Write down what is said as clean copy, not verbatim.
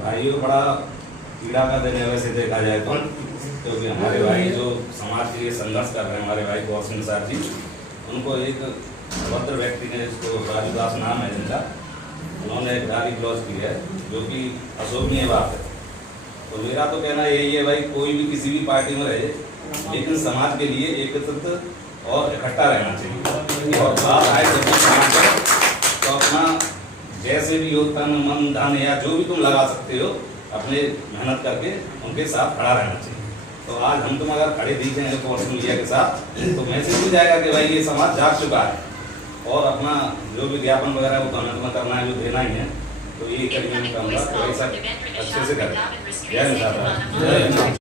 भाइयों बड़ा पीड़ा का दिन है वैसे देखा जाए तो, क्योंकि हमारे भाई जो समाज के लिए संघर्ष कर रहे हैं, हमारे भाई गौर सिंह साहब जी, उनको एक अभद्र व्यक्ति ने, जिसको राजू दास नाम है जिनका, उन्होंने एक गाली क्लॉज की है जो कि अशोभनीय बात है। तो मेरा तो कहना यही है भाई, कोई भी किसी भी पार्टी में रहे लेकिन समाज के लिए एकत्रित और इकट्ठा रहना चाहिए। और बात आए जब समाज पर, तो अपना जैसे भी हो तन मन धन या जो भी तुम लगा सकते हो, अपने मेहनत करके उनके साथ खड़ा रहना चाहिए। तो आज हम तुम अगर खड़े दिखेंगे सोशल मीडिया के साथ, तो मैसेज मिल जाएगा कि भाई ये समाज जाग चुका है और अपना जो भी ज्ञापन वगैरह वो तो हमें तुम्हें करना है, जो देना ही है। तो ये करीब करूँगा तो ऐसा अच्छे से करें। जय हिंद।